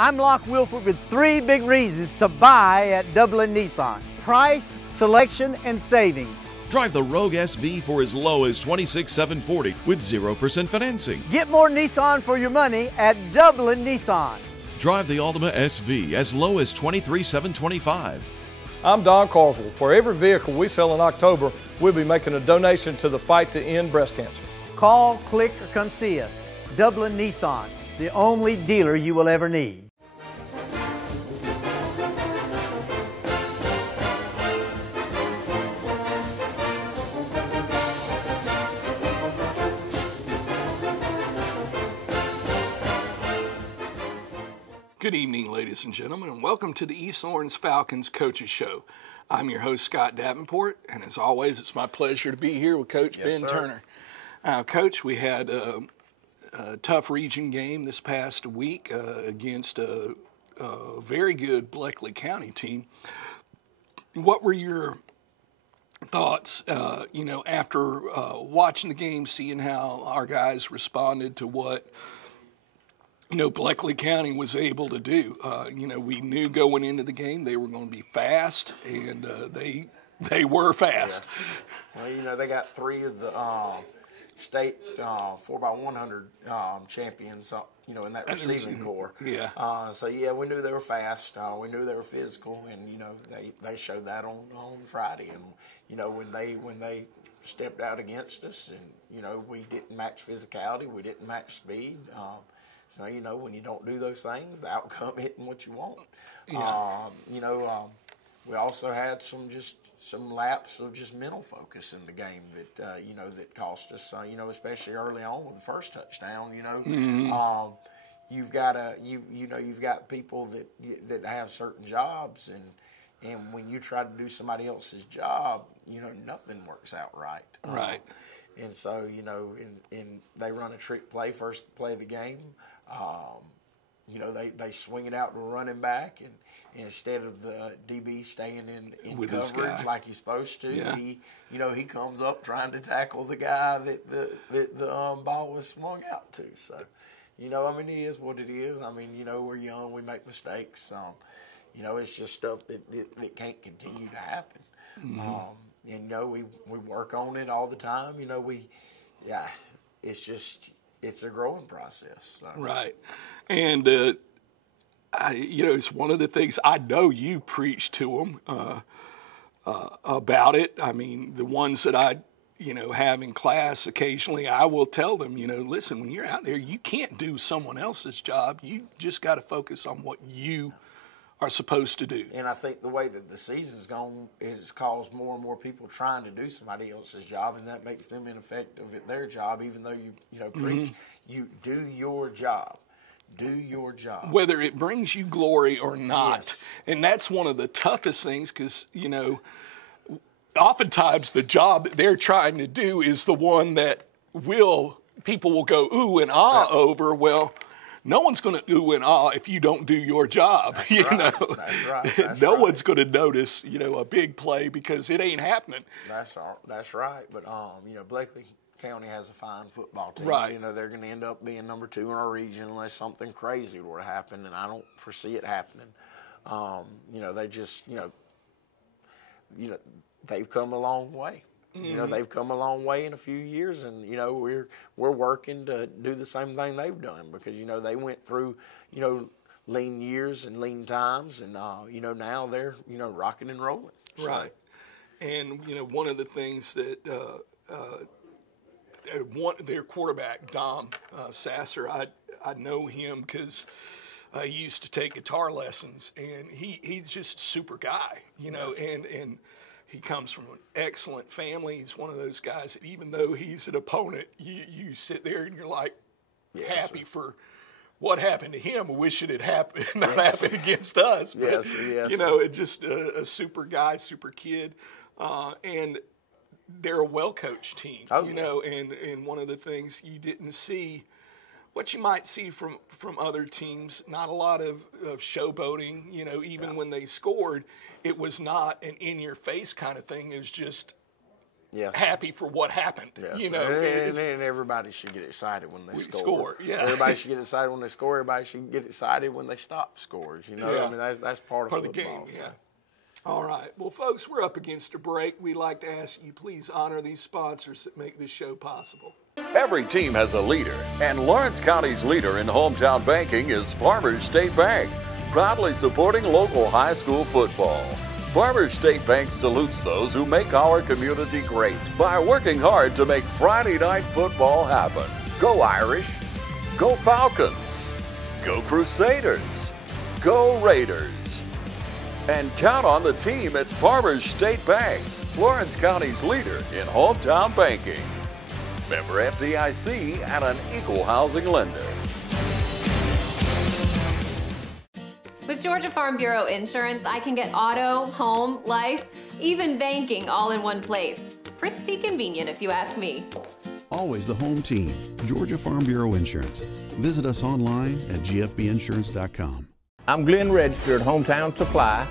I'm Locke Wilford with 3 big reasons to buy at Dublin Nissan. Price, selection, and savings. Drive the Rogue SV for as low as $26,740 with 0% financing. Get more Nissan for your money at Dublin Nissan. Drive the Altima SV as low as $23,725. I'm Don Carswell. For every vehicle we sell in October, we'll be making a donation to the fight to end breast cancer. Call, click, or come see us. Dublin Nissan, the only dealer you will ever need. Good evening, ladies and gentlemen, and welcome to the East Lawrence Falcons Coaches Show. I'm your host, Scott Davenport, and as always, it's my pleasure to be here with Coach Ben Turner. Coach, we had a tough region game this past week against a very good Bleckley County team. What were your thoughts, after watching the game, seeing how our guys responded to what Bleckley County was able to do? We knew going into the game they were going to be fast, and they were fast. Yeah. Well, they got 3 of the state 4x100 champions, in that receiving corps. Yeah. So we knew they were fast. We knew they were physical, and they showed that on Friday. And when they stepped out against us, and we didn't match physicality, we didn't match speed. So, when you don't do those things, the outcome isn't what you want. Yeah. We also had some lapse of just mental focus in the game that that cost us. Especially early on with the first touchdown. Mm-hmm. You've got people that have certain jobs, and when you try to do somebody else's job, nothing works out right. Right. And so and they run a trick play first play of the game. They swing it out to a running back, and instead of the DB staying in with coverage like he's supposed to, yeah. he comes up trying to tackle the guy that the ball was swung out to. So, it is what it is. We're young, we make mistakes. It's just stuff that can't continue to happen. Mm-hmm. We work on it all the time. It's a growing process. So. Right. And, it's one of the things I know you preach to them about it. The ones that I, have in class occasionally, I will tell them, listen, when you're out there, you can't do someone else's job. You just got to focus on what you are supposed to do. And I think the way that the season's gone has caused more and more people trying to do somebody else's job, and that makes them ineffective at their job, even though you preach. Mm-hmm. You do your job. Do your job. Whether it brings you glory or not. Yes. And that's one of the toughest things because, oftentimes the job that they're trying to do is the one that people will go ooh and ah right. over. Well, no one's going to ooh and ah if you don't do your job. That's right. That's no right. one's going to notice, a big play because it ain't happening. That's right. But Bleckley County has a fine football team. Right. They're going to end up being number 2 in our region unless something crazy were to happen, and I don't foresee it happening. They just they've come a long way. Mm-hmm. They've come a long way in a few years, and we're working to do the same thing they've done because they went through lean years and lean times, and now they're rocking and rolling. Right. And one of the things that their quarterback Dom Sasser, I know him because I used to take guitar lessons, and he's just a super guy, and he comes from an excellent family. He's one of those guys that even though he's an opponent, you sit there and you're like happy for what happened to him. I wish it had happened, not happened against us. But, it's just a super guy, super kid. And they're a well-coached team, and one of the things you didn't see, what you might see from other teams, not a lot of showboating, even when they scored, it was not an in-your-face kind of thing. It was just Yes, happy for what happened. yes, You know, and everybody should get excited when they score. Yeah. Everybody should get excited when they score. Everybody should get excited when they stop scores. You know, Yeah. I mean that's part of the football. game. So. Yeah. All right. Well, folks, we're up against a break. We'd like to ask you please honor these sponsors that make this show possible. Every team has a leader, and Lawrence County's leader in hometown banking is Farmers State Bank, proudly supporting local high school football. Farmers State Bank salutes those who make our community great by working hard to make Friday night football happen. Go Irish, go Falcons, go Crusaders, go Raiders. And count on the team at Farmers State Bank, Lawrence County's leader in hometown banking. Member FDIC and an equal housing lender. With Georgia Farm Bureau Insurance, I can get auto, home, life, even banking all in one place. Pretty convenient if you ask me. Always the home team, Georgia Farm Bureau Insurance. Visit us online at gfbinsurance.com. I'm Glenn Register at Hometown Supply.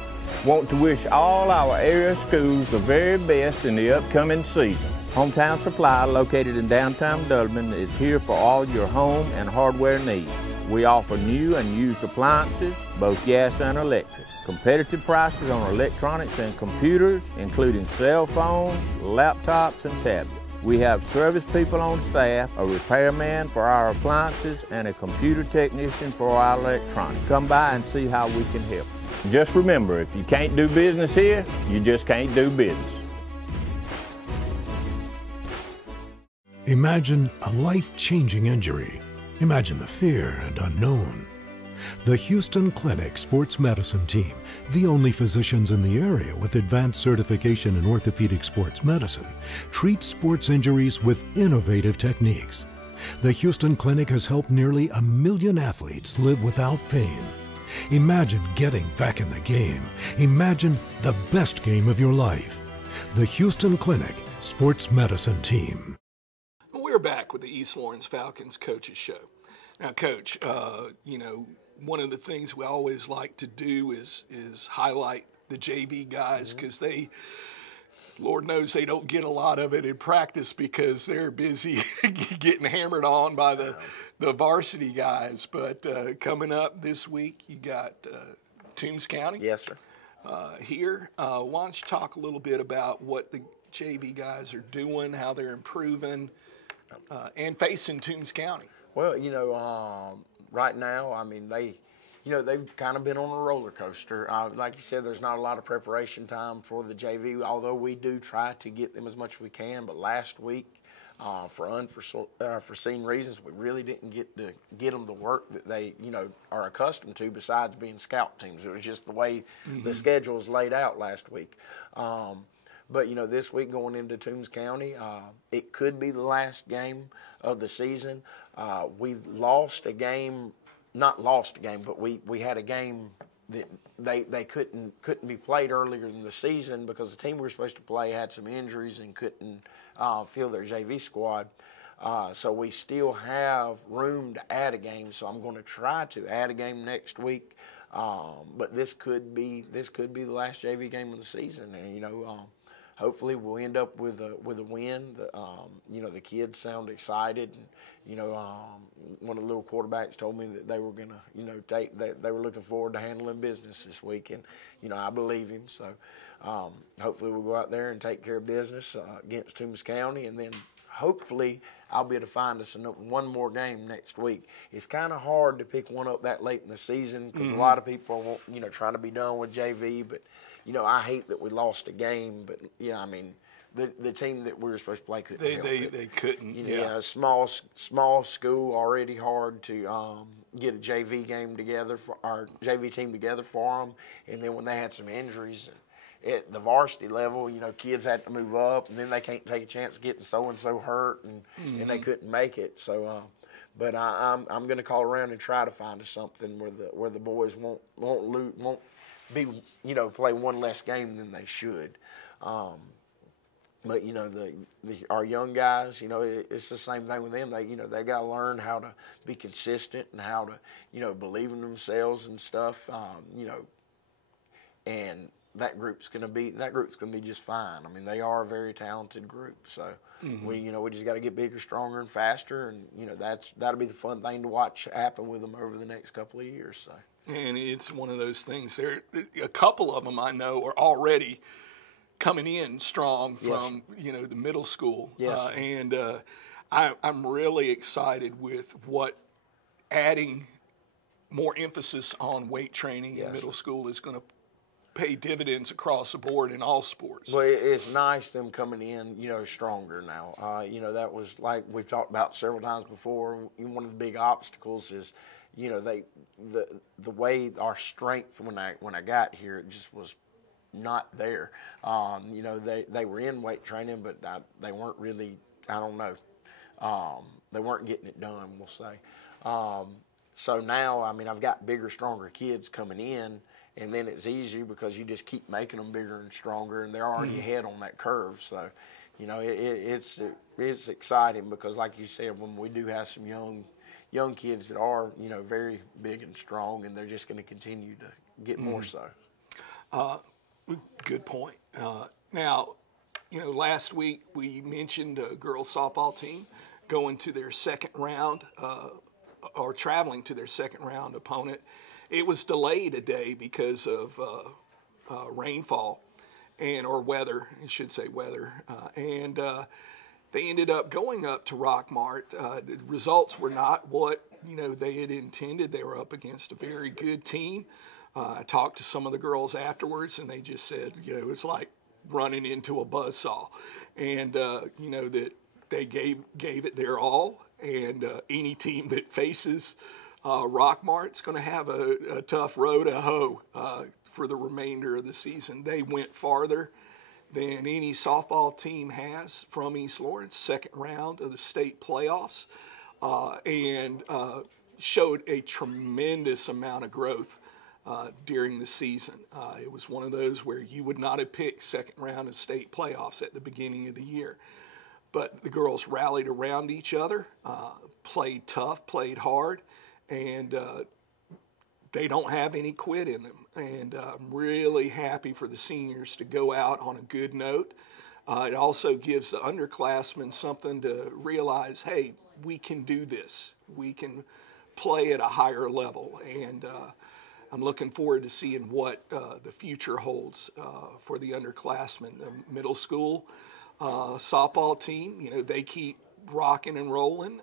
Want to wish all our area schools the very best in the upcoming season. Hometown Supply, located in downtown Dublin, is here for all your home and hardware needs. We offer new and used appliances, both gas and electric. Competitive prices on electronics and computers, including cell phones, laptops, and tablets. We have service people on staff, a repairman for our appliances, and a computer technician for our electronics. Come by and see how we can help. Just remember, if you can't do business here, you just can't do business. Imagine a life-changing injury. Imagine the fear and unknown. The Houston Clinic Sports Medicine Team, the only physicians in the area with advanced certification in orthopedic sports medicine, treats sports injuries with innovative techniques. The Houston Clinic has helped nearly 1 million athletes live without pain. Imagine getting back in the game. Imagine the best game of your life. The Houston Clinic Sports Medicine Team. We're back with the East Lawrence Falcons Coaches Show. Now, Coach, you know, one of the things we always like to do is highlight the JV guys because they, Lord knows, they don't get a lot of it in practice because they're busy getting hammered on by the varsity guys. But coming up this week, you got Toombs County. Yes, sir. Here. Why don't you talk a little bit about what the JV guys are doing, how they're improving, and facing Toombs County? Well, you know, right now, I mean, they've kind of been on a roller coaster. Like you said, there's not a lot of preparation time for the JV, although we do try to get them as much as we can. But last week, for unforeseen reasons, we really didn't get to get them the work that they, you know, are accustomed to besides being scout teams. It was just the way the schedule was laid out last week. But, you know, this week going into Toombs County, it could be the last game of the season. We lost a game, not lost a game, but we had a game that they couldn't be played earlier in the season because the team we were supposed to play had some injuries and couldn't field their JV squad. So we still have room to add a game. So I'm going to try to add a game next week. But this could be the last JV game of the season, and you know. Hopefully we'll end up with a win. You know, the kids sound excited. And, you know, one of the little quarterbacks told me that they were going to, you know, they were looking forward to handling business this week. And, you know, I believe him. So hopefully we'll go out there and take care of business against Toombs County. And then hopefully I'll be able to find us one more game next week. It's kind of hard to pick one up that late in the season because a lot of people are, you know, trying to be done with JV. But, you know, I hate that we lost a game, but yeah, I mean, the team that we were supposed to play couldn't help it. They couldn't. You know, yeah, small school, already hard to get a JV game together for our JV team together for them, and then when they had some injuries at the varsity level, you know, kids had to move up, and then they can't take a chance of getting so and so hurt, and they couldn't make it. So, but I'm going to call around and try to find us something where the boys won't be, you know, play one less game than they should. But, you know, our young guys, you know, it's the same thing with them. They got to learn how to be consistent and how to, you know, believe in themselves and stuff, you know, and that group's going to be just fine. I mean, they are a very talented group. So we just got to get bigger, stronger, and faster, and that'll be the fun thing to watch happen with them over the next couple of years. So. And it's one of those things. There, a couple of them I know are already coming in strong from the middle school. Yes. I'm really excited with what adding more emphasis on weight training in middle school is going to pay dividends across the board in all sports. Well, it's nice them coming in, stronger now. That was like we've talked about several times before. One of the big obstacles is, the way our strength when I got here, it just was not there. They were in weight training, but they weren't really. I don't know. They weren't getting it done, we'll say. So now, I mean, I've got bigger, stronger kids coming in, and then it's easier because you just keep making them bigger and stronger, and they're already ahead on that curve. So, it's exciting because, like you said, when we do have some young kids that are, very big and strong, and they're just going to continue to get more so. Good point. Now, last week we mentioned a girls softball team going to their second round or traveling to their second round opponent. It was delayed a day because of rainfall or weather, I should say weather. And they ended up going up to Rockmart. The results were not what they had intended. They were up against a very good team. I talked to some of the girls afterwards, and they just said, it was like running into a buzzsaw, and that they gave it their all. And any team that faces Rockmart's going to have a tough row to hoe for the remainder of the season. They went farther than any softball team has from East Lawrence, second round of the state playoffs, and showed a tremendous amount of growth during the season. It was one of those where you would not have picked second round of state playoffs at the beginning of the year. But the girls rallied around each other, played tough, played hard, and they don't have any quit in them. And I'm really happy for the seniors to go out on a good note. It also gives the underclassmen something to realize, hey, we can do this. We can play at a higher level. And I'm looking forward to seeing what the future holds for the underclassmen. The middle school softball team, they keep rocking and rolling,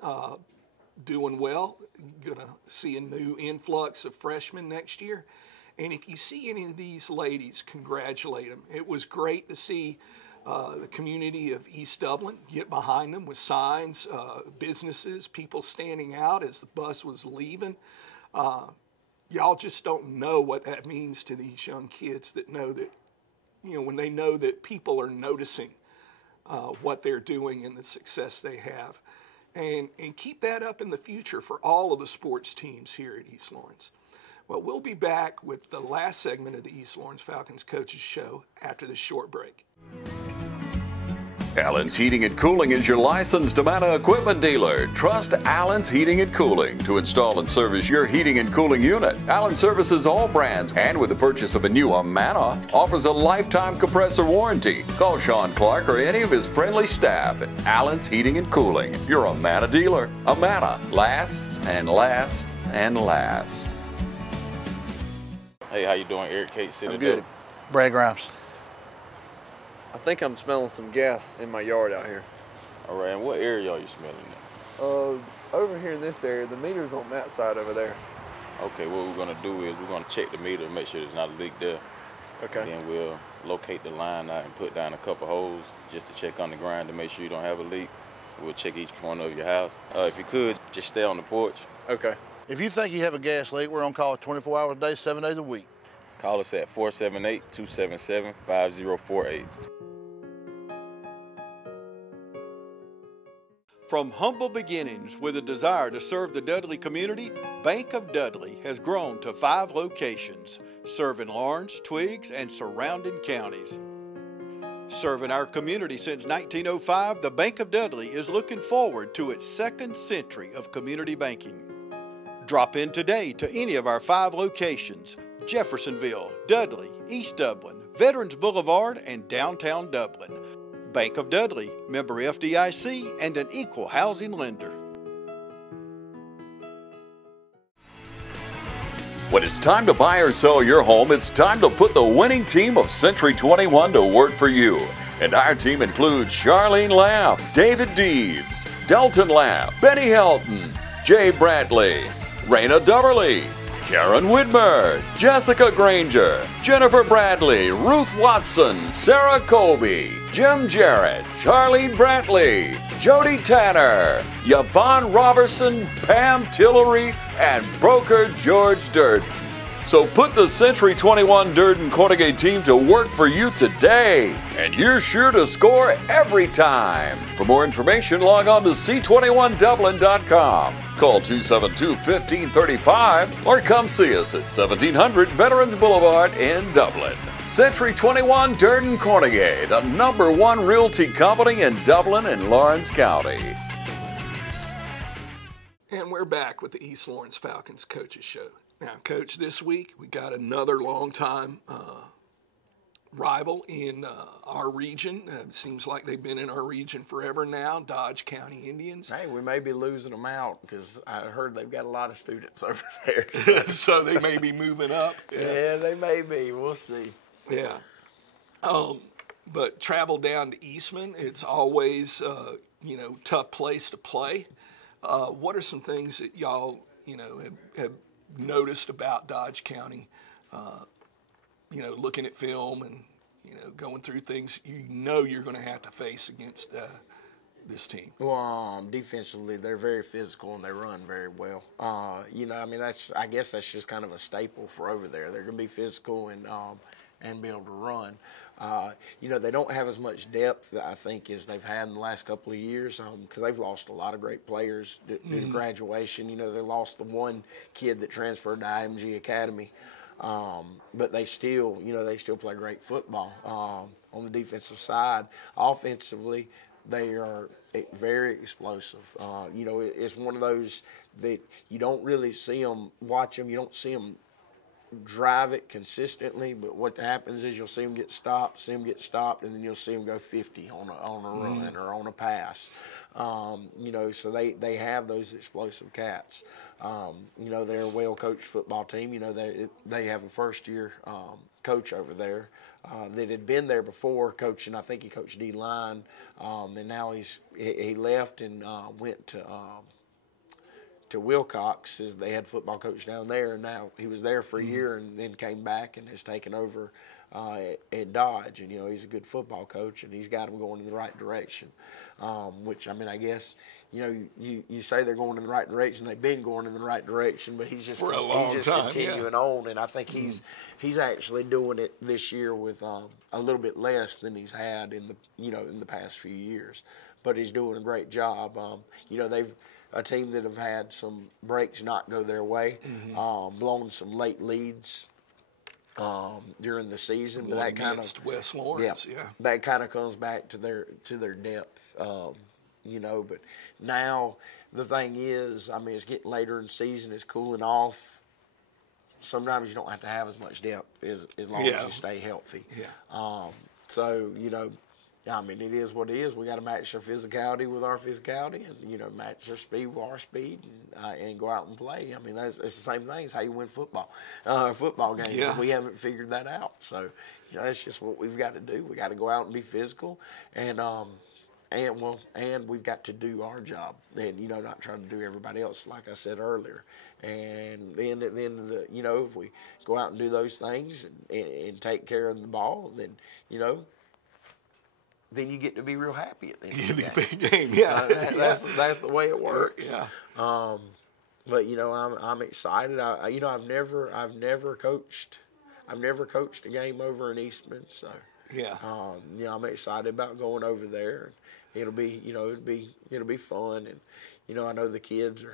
doing well. You're going to see a new influx of freshmen next year. And if you see any of these ladies, congratulate them. It was great to see the community of East Dublin get behind them with signs, businesses, people standing out as the bus was leaving. Y'all just don't know what that means to these young kids that know that, when they know that people are noticing what they're doing and the success they have. And keep that up in the future for all of the sports teams here at East Lawrence. Well, we'll be back with the last segment of the East Lawrence Falcons Coaches Show after this short break. Allen's Heating and Cooling is your licensed Amana equipment dealer. Trust Allen's Heating and Cooling to install and service your heating and cooling unit. Allen services all brands, and with the purchase of a new Amana, offers a lifetime compressor warranty. Call Sean Clark or any of his friendly staff at Allen's Heating and Cooling, your Amana dealer. Amana lasts and lasts and lasts. Hey, how you doing, Eric Cates? I'm good. Brad Grimes. I think I'm smelling some gas in my yard out here. All right, and what area are you smelling at? Over here in this area, the meter's on that side over there. Okay, what we're gonna do is we're gonna check the meter and make sure there's not a leak there. Okay. And then we'll locate the line out and put down a couple holes just to check on the ground to make sure you don't have a leak. We'll check each corner of your house. If you could, just stay on the porch. Okay. If you think you have a gas leak, we're on call 24 hours a day, 7 days a week. Call us at 478-277-5048. From humble beginnings with a desire to serve the Dudley community, Bank of Dudley has grown to 5 locations, serving Lawrence, Twiggs, and surrounding counties. Serving our community since 1905, the Bank of Dudley is looking forward to its 2nd century of community banking. Drop in today to any of our 5 locations. Jeffersonville, Dudley, East Dublin, Veterans Boulevard, and downtown Dublin. Bank of Dudley, member FDIC, and an equal housing lender. When it's time to buy or sell your home, it's time to put the winning team of Century 21 to work for you. And our team includes Charlene Lamb, David Deebs, Dalton Lamb, Benny Helton, Jay Bradley, Raina Dubberly, Karen Whitmer, Jessica Granger, Jennifer Bradley, Ruth Watson, Sarah Colby, Jim Jarrett, Charlene Brantley, Jody Tanner, Yvonne Robertson, Pam Tillery, and broker George Durden. So put the Century 21 Durden Cornegay team to work for you today, and you're sure to score every time. For more information, log on to c21dublin.com. Call 272-1535 or come see us at 1700 Veterans Boulevard in Dublin. Century 21 Durden Cornegay, the #1 realty company in Dublin and Lawrence County. And we're back with the East Lawrence Falcons Coaches Show. Now, Coach, this week we got another long-time rival in our region. It seems like they've been in our region forever now, Dodge County Indians. Hey, we may be losing them out because I heard they've got a lot of students over there. So they may be moving up. Yeah, they may be. We'll see. Yeah. But travel down to Eastman, it's always, tough place to play. What are some things that y'all, have noticed about Dodge County, looking at film and, going through things you're going to have to face against this team? Well, defensively, they're very physical and they run very well. I guess that's just kind of a staple for over there. They're going to be physical and be able to run. They don't have as much depth, I think, as they've had in the last couple of years because they've lost a lot of great players due to graduation. They lost the one kid that transferred to IMG Academy, but they still play great football on the defensive side. Offensively, they are very explosive. It's one of those that you don't really see them, watch them, you don't see them drive it consistently, but what happens is you'll see them get stopped, and then you'll see them go 50 on a run or on a pass. So they have those explosive cats. They're a well-coached football team. They have a first-year coach over there that had been there before coaching. I think he coached D-line, and now he left and went to Wilcox as they had football coach down there, and now he was there for a year and then came back and has taken over at Dodge. And he's a good football coach and he's got them going in the right direction. Which I guess you say they're going in the right direction. They've been going in the right direction, but he's just continuing on. And I think he's actually doing it this year with a little bit less than he's had in the past few years. But he's doing a great job. They've a team that have had some breaks not go their way, blown some late leads during the season. But that kind of West Lawrence, that kind of comes back to their depth, But now the thing is, it's getting later in the season, it's cooling off. Sometimes you don't have to have as much depth as long as you stay healthy. It is what it is. We got to match their physicality with our physicality, and match their speed with our speed, and go out and play. It's the same thing. It's how you win football games. Yeah. And we haven't figured that out. So, that's just what we've got to do. We got to go out and be physical, and we've got to do our job, and not trying to do everybody else, like I said earlier. And then at the end of the, if we go out and do those things and take care of the ball, then then you get to be real happy at the end of the game. That's the way it works. Yeah. But I'm excited. I've never coached a game over in Eastman, so I'm excited about going over there. It'll be fun, and I know the kids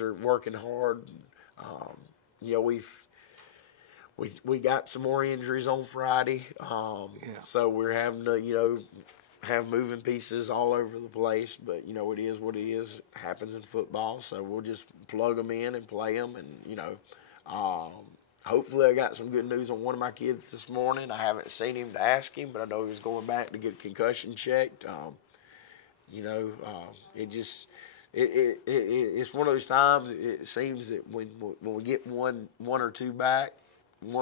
are working hard. We got some more injuries on Friday, so we're having to, have moving pieces all over the place. But, it is what it is. It happens in football, so we'll just plug them in and play them. And, hopefully hopefully I got some good news on one of my kids this morning. I haven't seen him to ask him, but I know he was going back to get a concussion checked. It's one of those times. It seems that when we get one or two back, you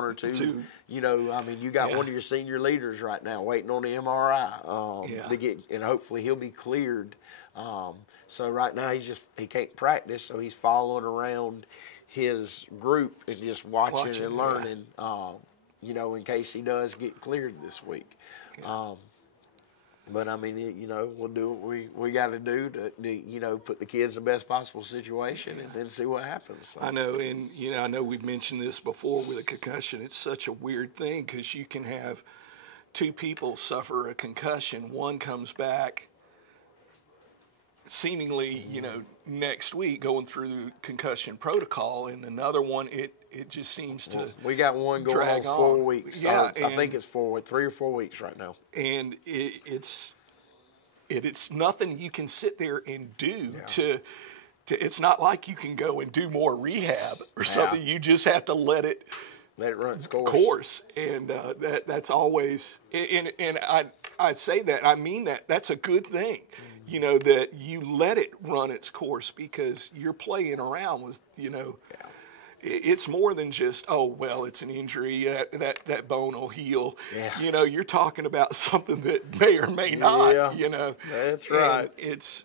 got one of your senior leaders right now waiting on the MRI to get, and hopefully he'll be cleared. So right now he can't practice, so he's following around his group and just watching and learning. In case he does get cleared this week. But I mean, we'll do what we got to do to put the kids in the best possible situation and then see what happens. So. I know, and I know we've mentioned this before with a concussion. It's such a weird thing because you can have two people suffer a concussion. One comes back seemingly, next week going through the concussion protocol, and another one, it just seems to we got one going on 4 weeks. Yeah, I think it's 3 or 4 weeks right now. And it's nothing you can sit there and do to it's not like you can go and do more rehab or something. You just have to let it run its course. And that's always, and I'd say that, I mean that's a good thing. That you let it run its course, because you're playing around with, it's more than just, it's an injury, that bone will heal. Yeah. You're talking about something that may or may not, That's right. And it's,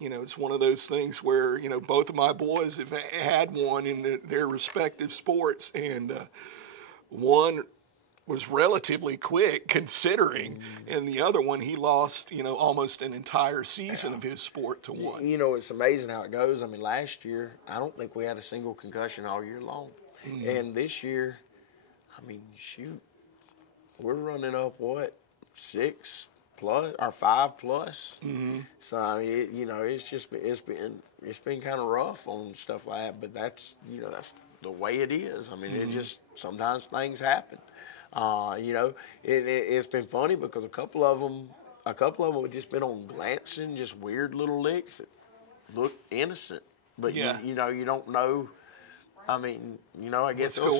it's one of those things where, both of my boys have had one in their respective sports, and one was relatively quick considering, and the other one he lost, almost an entire season of his sport to one. It's amazing how it goes. I mean, last year, I don't think we had a single concussion all year long. And this year, I mean, shoot, we're running up, 6 plus or 5 plus. So, I mean, it's been kind of rough on stuff like that, but that's the way it is. I mean, it just, sometimes things happen. It's been funny because a couple of them have just been on glancing, just weird little licks that look innocent, but you don't know. I mean, I guess there was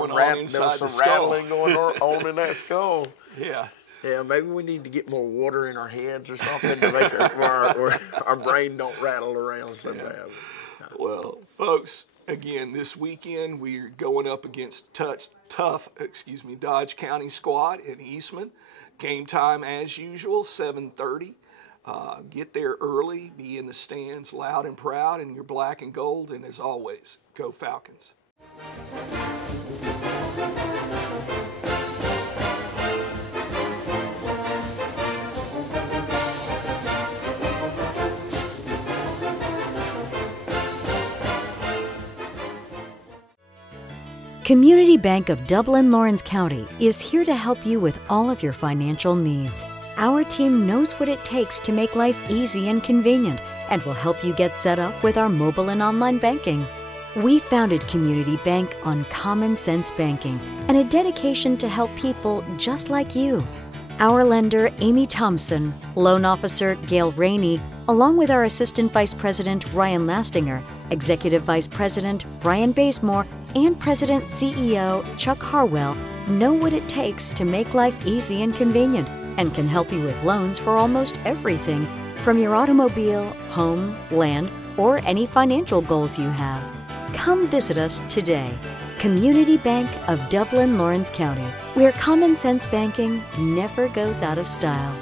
some rattling going on in that skull. Yeah. Yeah, maybe we need to get more water in our heads or something to make our brain don't rattle around so bad. Well, folks, again, this weekend we're going up against tough Dodge County squad in Eastman. Game time as usual, 7:30. Get there early, be in the stands loud and proud in your black and gold, and as always, go Falcons. Community Bank of Dublin-Lawrence County is here to help you with all of your financial needs. Our team knows what it takes to make life easy and convenient, and will help you get set up with our mobile and online banking. We founded Community Bank on common sense banking and a dedication to help people just like you. Our lender, Amy Thompson, loan officer, Gail Rainey, along with our Assistant Vice President, Ryan Lastinger, Executive Vice President, Brian Bazemore, and President CEO, Chuck Harwell, know what it takes to make life easy and convenient, and can help you with loans for almost everything, from your automobile, home, land, or any financial goals you have. Come visit us today. Community Bank of Dublin-Lawrence County, where common sense banking never goes out of style.